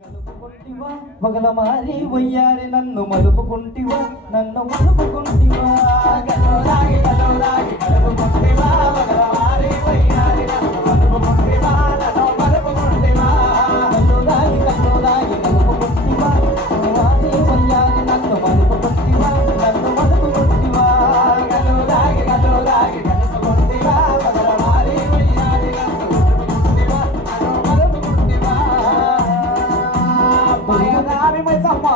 కలుపుకుంటివా పగల మారి వయ్యారి నన్ను మలుపుకుంటివా నన్ను మలుపుకుంటివా గలోలాగి గలోలాగి కలుపుకుంటివా పగల మారి వయ్యారి నన్ను మలుపుకుంటివా నన్ను మలుపుకుంటివా గలోలాగి గలోలాగి కలుపుకుంటివా మారి వయ్యారి నన్ను మలుపుకుంటివా నన్ను మలుపుకుంటివా గలోలాగి గలోలాగి కలుపుకుంటివా పగల మారి వయ్యారి నన్ను మలుపుకుంటివా నన్ను మలుపుకుంటివా మాయదారి మై సమ్మా